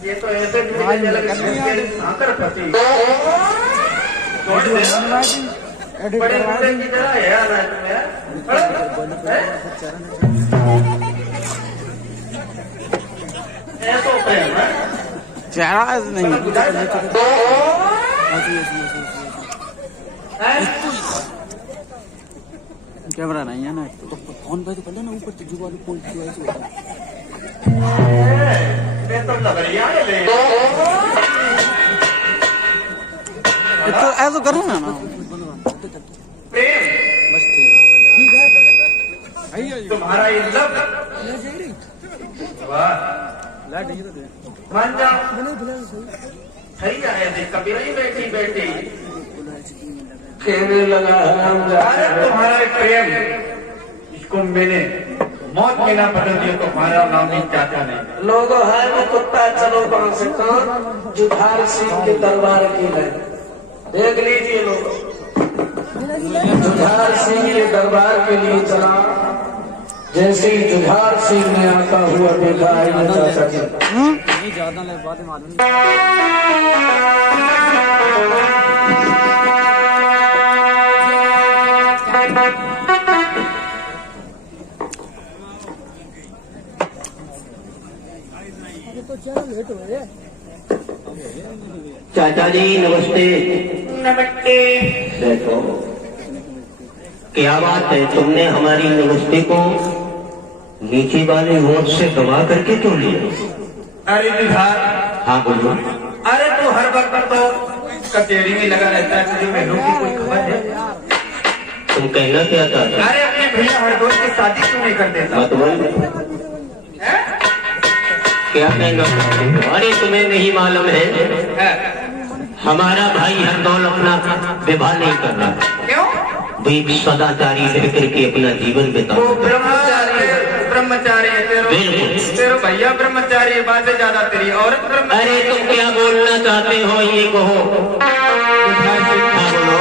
ये तो ऐसे बड़े बूढ़े की तरह है यार ऐसा प्रेम है चेहरा नहीं कैमरा नहीं है ना तो फोन पे तो पता ना ऊपर जो वाले पोल जो ऐसे होता है मैं तो लग रही है ले तो ऐसा करो ना प्रेम बस ठीक है तुम्हारा ये लब वाह मान जा सही आया देख कभी नहीं बैठी बैठी कहने लगा अरे तुम्हारा प्रेम इसको मैंने मौत में ना बदल दिया तो हमारा नाम नहीं चाहता नहीं लोगों है मैं कुत्ता चलो कहां से कहां जुझार सिंह के दरबार की है देख लीजिए लोग जुझार सिंह के दरबार के लिए चला जैसे ही जुझार सिंह ने आता हुआ देखा नहीं ज्यादा बातें मालूम चाचा जी नमस्ते। नमस्ते बैठो। क्या बात है, तुमने हमारी नमस्ते को नीचे वाले होठ से दबा करके क्यों लिया? अरे जुझार हाँ बोलो। अरे तू हर वक्त तो कचेरी में लगा रहता है, तुझे बहनों की कोई खबर है? तुम कहना क्या चाहते? अरे अपने भैया हरदोल की शादी क्यों नहीं कर देता? मतलब क्या कहना चाहते हो? अरे तुम्हें नहीं मालूम है हमारा भाई हरदौल अपना विवाह नहीं कर रहा। क्यों? वो एक सदाचारी रह करके अपना जीवन बिता। वो ब्रह्मचारी है तेरे भैया ब्रह्मचारी है, बात ज्यादा तेरी औरत ब्रह्मचारी। अरे तुम क्या बोलना चाहते हो ये कहो। हाँ बोलो।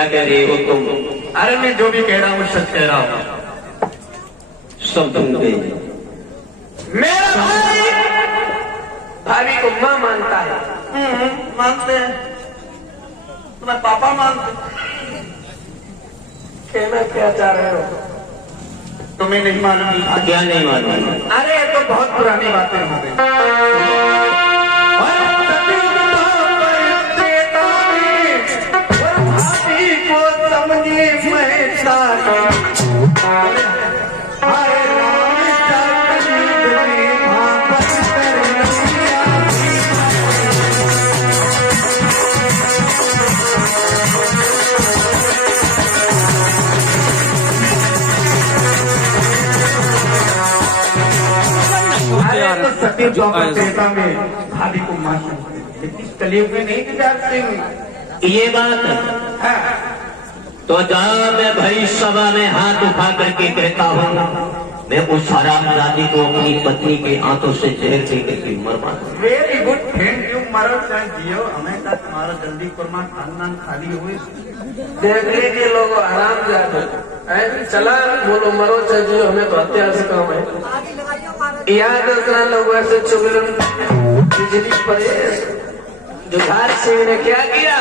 क्या कह रहे हो तुम? अरे मैं जो भी कह रहा हूँ सच कह रहा हूँ। सब तुम गए। मेरा भाई भाभी को माँ मानता है। मानते हैं, तुम्हें पापा मानते। कहना क्या चाह रहे हो? तुम्हें नहीं मालूम? क्या नहीं मालूम? अरे ये तो बहुत पुरानी बातें हो गई। भाभी को समझी मैं सारी, हाय राम चाकरी में भापत कर लिया। अरे तो सती द्वापरता में भाभी को मां समझते, लेकिन इस कलयुग में नहीं गुजारते हुए। ये बात हाँ। तो जहां मैं भाई सभा में हाथ उठा करके कहता हूँ, मैं उस हराम जाति को अपनी पत्नी के हाथों से जहर दे करके मर मारूं। Very good, thank you. मरो चाहे जियो, हमें का तुम्हारा जल्दी कुरमा खानदान खाली हुए। देख लीजिए लोग आराम जाते चला बोलो मरो चाहे जियो, हमें तो हत्या से काम है। याद रखना लोग ऐसे चुगलन बिजली पड़े। जुझार सिंह ने क्या किया?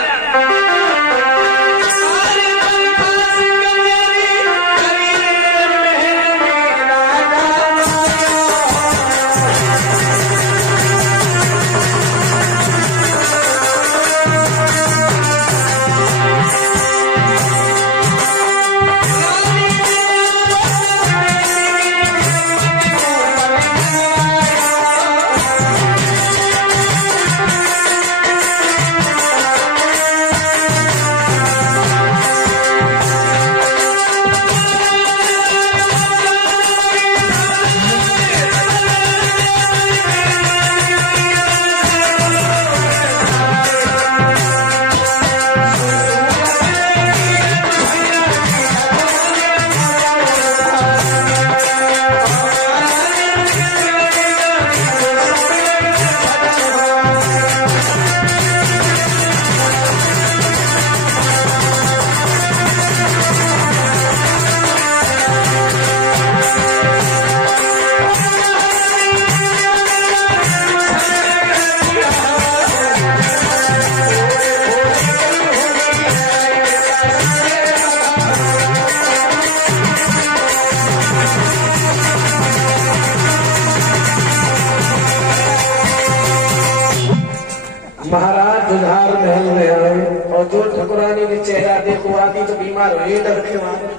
महाराज जुझार महल में आए और जो ठकुरानी ने चेहरा देखो आती तो बीमार हुई डर के मारे।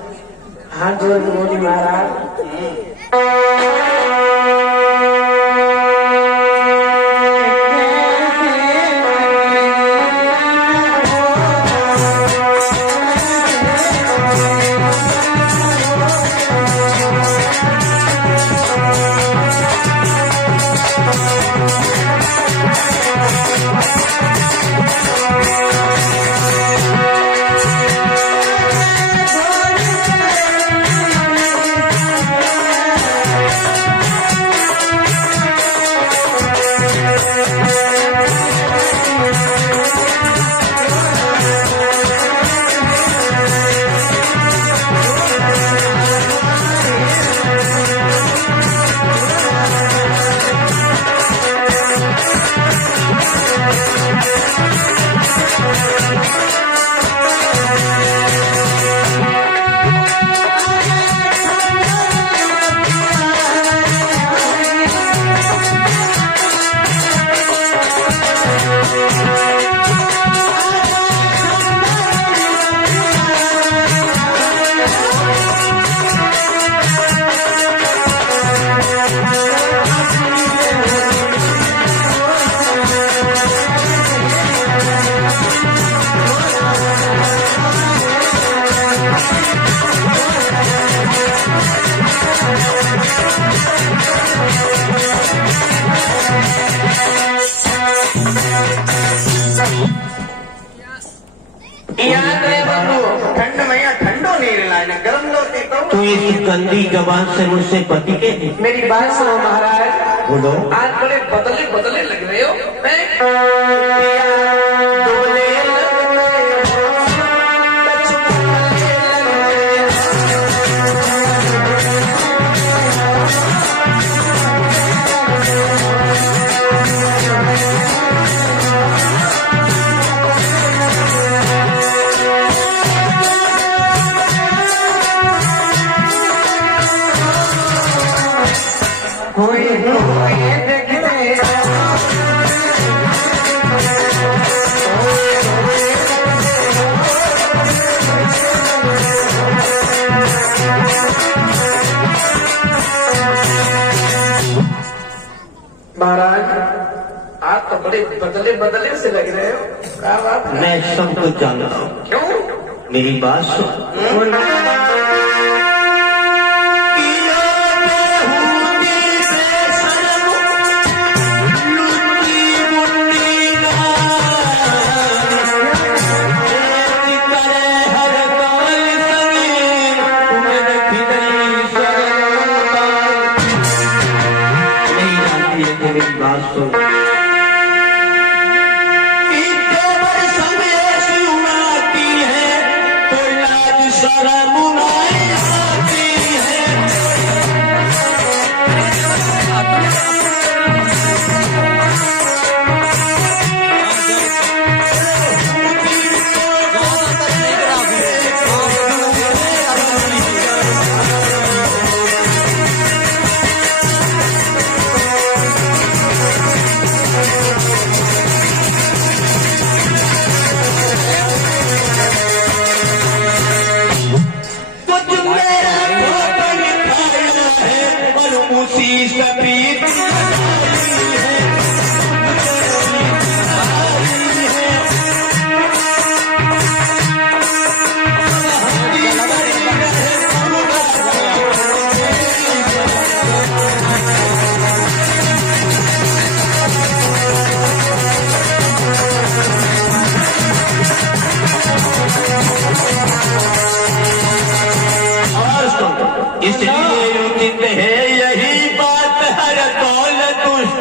हाथ जोड़ के बोली महाराज तो इस गंदी जबान से मुझसे पति के मेरी बात सुनो महाराज। बोलो। आज बड़े बदले बदले लग रहे हो। मैं बदले बदले से लग रहे हो। क्या बात है? मैं सब कुछ जानता हूँ। क्यों? मेरी बात सुन। मेरी बात सुन। इसलिए उचित है यही बात हर कौल दुष्ट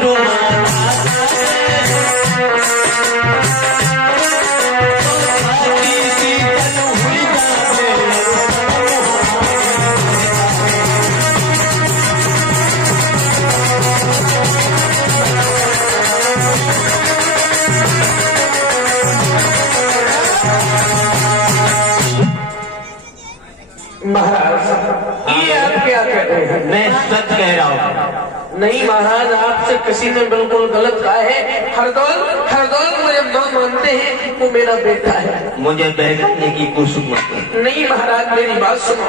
महाराज ये आप क्या कह रहे हैं? मैं सच कह रहा हूँ। नहीं महाराज, आपसे किसी ने बिल्कुल गलत कहा है। हरदौल मुझे न मानते हैं, वो मेरा बेटा है। मुझे बहकाने की कोशिश मत कर। नहीं महाराज, मेरी बात सुनो।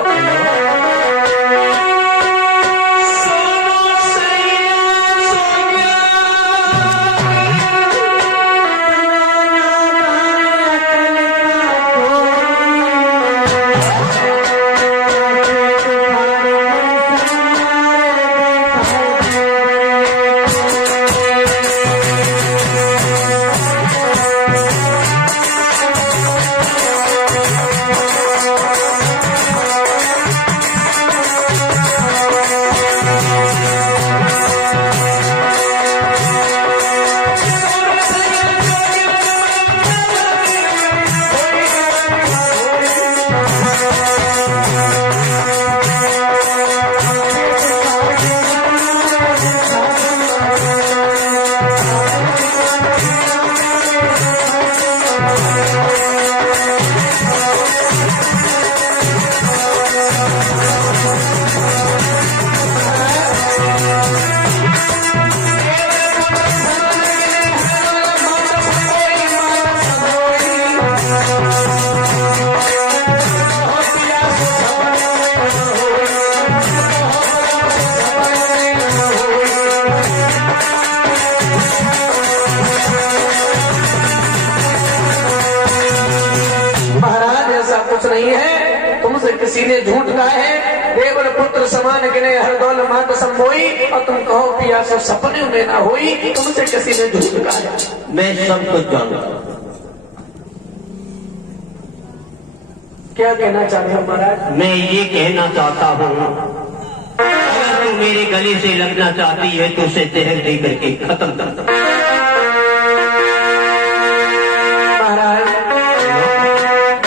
किसी ने झूठ कहा है। देवर पुत्र समान गिने हरदौल मात संबोई, और तुम कहो पिया सब सपने में ना हुई। तुमसे किसी ने झूठ कहा है। मैं सब कुछ जानता हूँ। क्या कहना चाहते हो महाराज? मैं ये कहना चाहता हूँ, अगर तू मेरे गले से लगना चाहती है तो उसे जहर दे करके खत्म कर दो। महाराज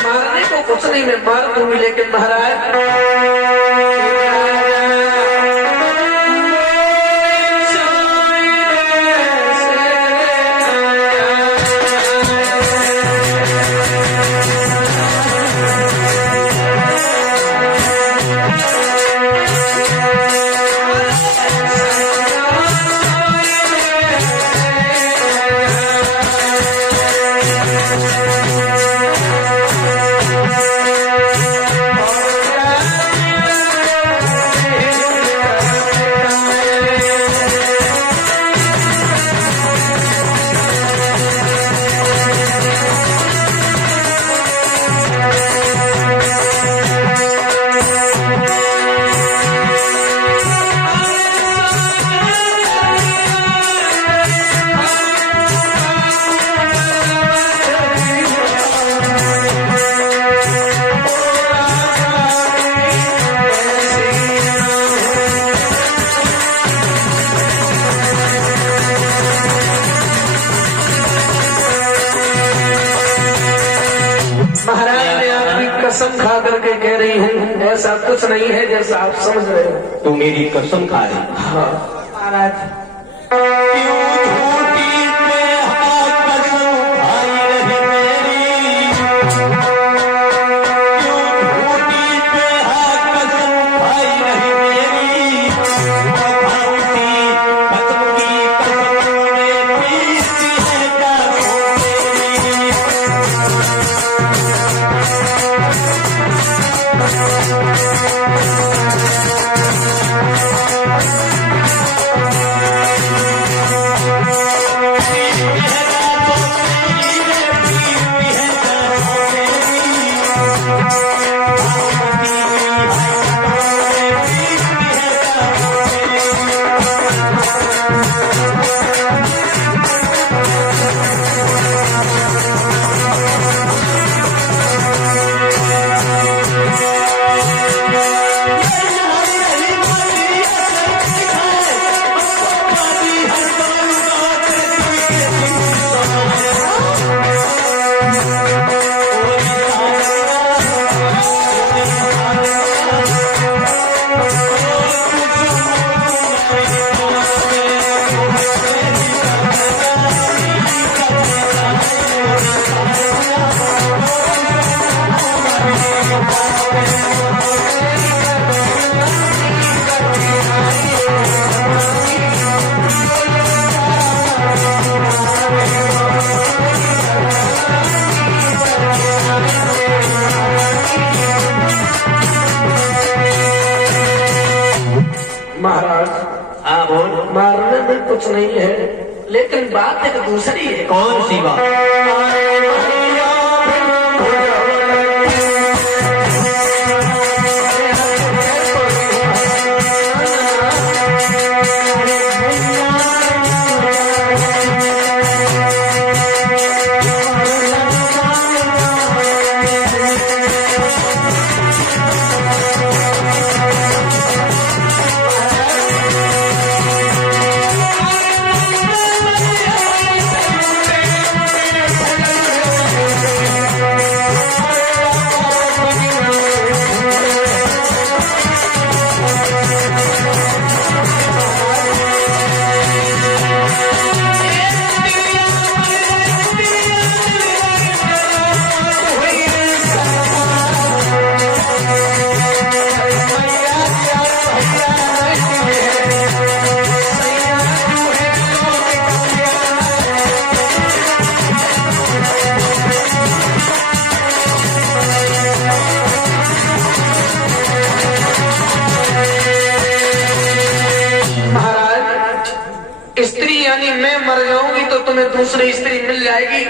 मारने को कुछ नहीं, मैं मार दूंगी, लेकिन महाराज कसम खा करके कह रही हूँ, ऐसा कुछ नहीं है जैसा आप समझ रहे हो। तू मेरी कसम खा रही? हाँ महाराज। महाराज। हाँ बोल। मारने में कुछ नहीं है, लेकिन बात एक दूसरी है। कौन सी बात? स्त्री यानी मैं मर जाऊंगी तो तुम्हें दूसरी स्त्री मिल जाएगी,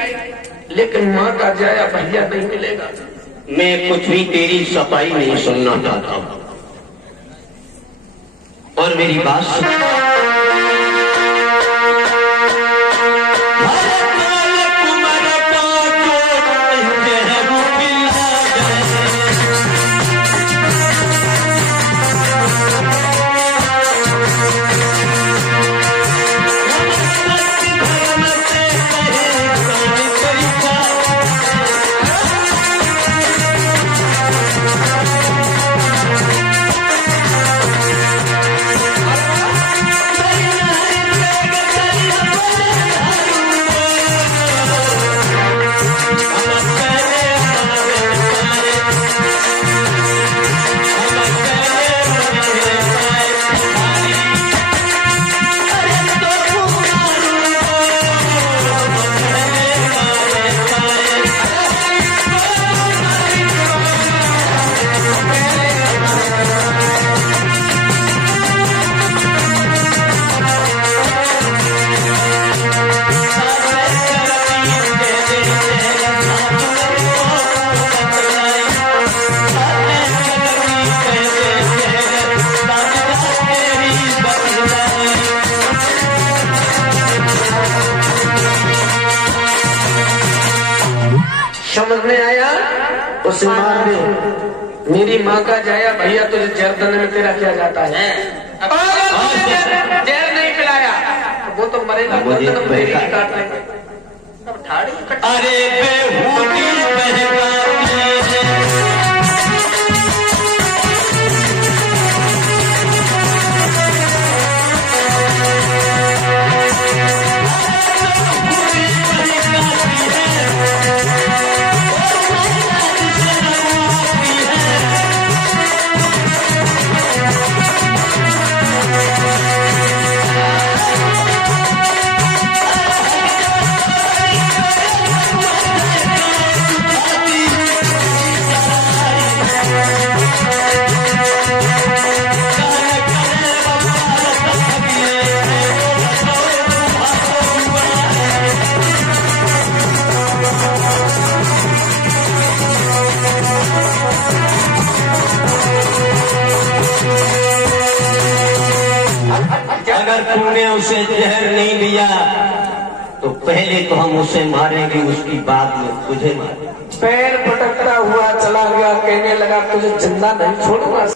लेकिन माँ का जाया भैया नहीं मिलेगा। मैं कुछ भी तेरी सफाई नहीं सुनना चाहता हूँ, और मेरी बात सुन। समझ में आया? उसे मार दे। मेरी माँ का जाया भैया तुझे जर्दन में तेरा क्या जाता है? जहर नहीं पिलाया वो तो मरेगा। अरे बेहूदी तूने उसे जहर नहीं दिया तो पहले तो हम उसे मारेंगे, उसकी बाद में तुझे मारेंगे। पैर पटकता हुआ चला गया, कहने लगा तुझे जिंदा नहीं छोड़ूंगा।